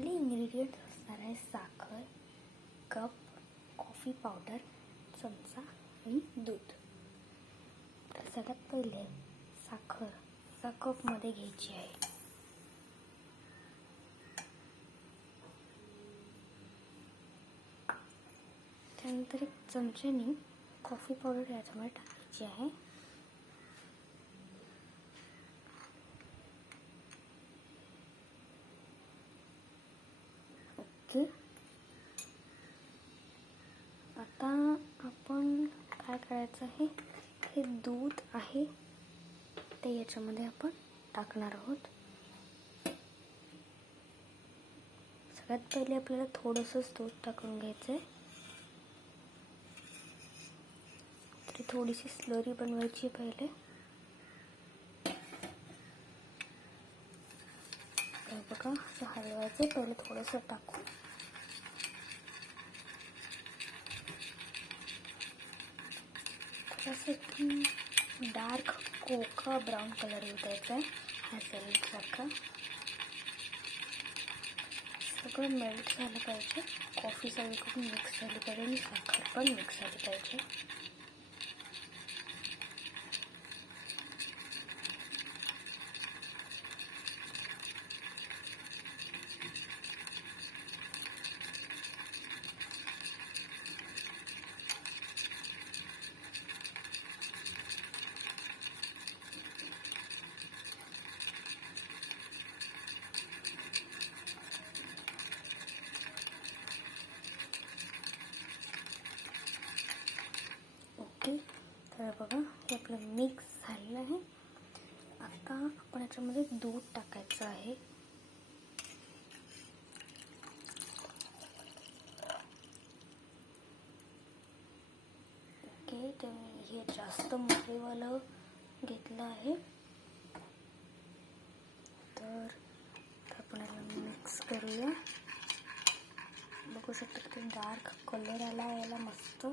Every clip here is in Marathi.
आपले इन्ग्रेडियंट असणार आहे साखर, कप, कॉफी पावडर, चमचा आणि दूध. तर सगळ्यात पहिले साखर एका कपमध्ये घ्यायची आहे. त्यानंतर एक चमच्याने कॉफी पावडर याच्यामध्ये टाकायची आहे. ओके, आता आपण काय करायचं आहे, हे दूध आहे ते याच्यामध्ये आपण टाकणार आहोत. सगळ्यात पहिले आपल्याला थोडंसंच दूध टाकून घ्यायचं आहे. तरी थोडीशी स्लरी बनवायची पहिले. बघा, असं हलवायचं पहिले थोडंसं टाकून. थोडंसं डार्क कोका ब्राऊन कलर येऊ द्यायचा आहे. हा सारखा सगळं मेल्ट झालं पाहिजे. कॉफी सगळीकडून मिक्स झाली पाहिजे आणि साखर पण मिक्स झाली पाहिजे. ओके, तर बघा हे आपलं मिक्स झालेलं आहे. आता आपण याच्यामध्ये दूध टाकायचं आहे. ओके, तर मी हे जास्त मोठेवालं घेतलं आहे. तर आपण याला मिक्स करूया. बघू शकता की डार्क कलर आला याला मस्त.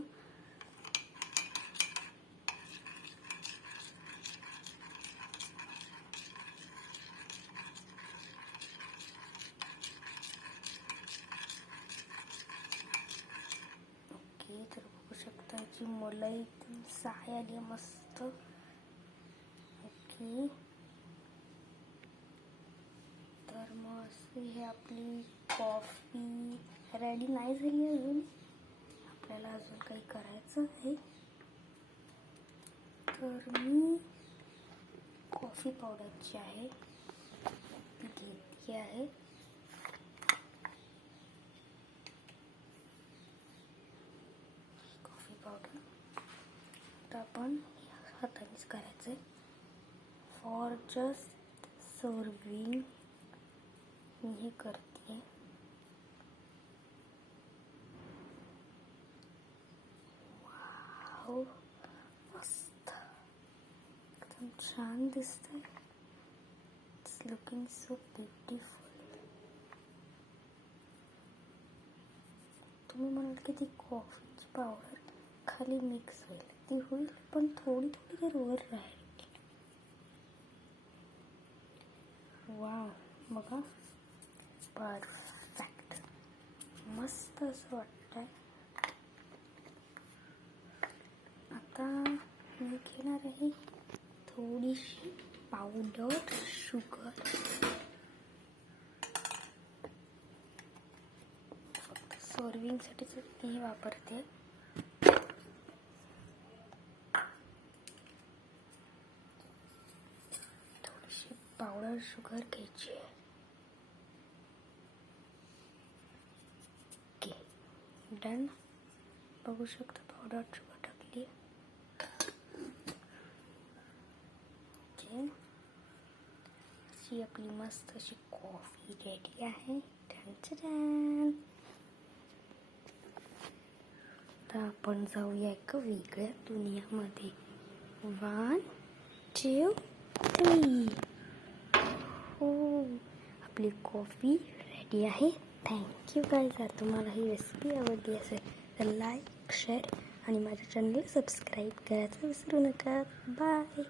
ओके, तर बघू शकता याची मलाई एकदम साय आली मस्त. ओके, तर मग अशी हे आपली कॉफी रेडी नाही झाली अजून. आपल्याला अजून काही करायचं आहे. तर मी कॉफी पावडर जी आहे घेतली आहे. कॉफी पावडर आता आपण हातानेच करायचं आहे. फॉर जस्ट सर्विंग मी हे करते. वाव, मस्त, एकदम छान दिसतंय. It's looking so beautiful. तुम्ही म्हणाल की ती कॉफीची पावडर खाली मिक्स होईल, ती होईल पण थोडी थोडी तर वर राहील. वाव, बघा, परफेक्ट, मस्त असं वाटतंय. आता मी घेणार आहे थोडीशी पावडर शुगर. फक्त सर्विंगसाठीच मी वापरते. थोडीशी पावडर शुगर घ्यायची आहे. Okay, done. बघू शकता पावडर शुगर टाकली. ओके, अशी आपली मस्त अशी कॉफी रेडी आहे. छान. आता आपण जाऊया एका वेगळ्या दुनियामध्ये. 1, 2, 3. हो, आपली कॉफी रेडी आहे. Thank you guys. जर तुम्हाला ही रेसिपी आवडली असेल तर लाईक, शेअर आणि माझ्या चॅनलला सबस्क्राईब करायचं विसरू नका. बाय.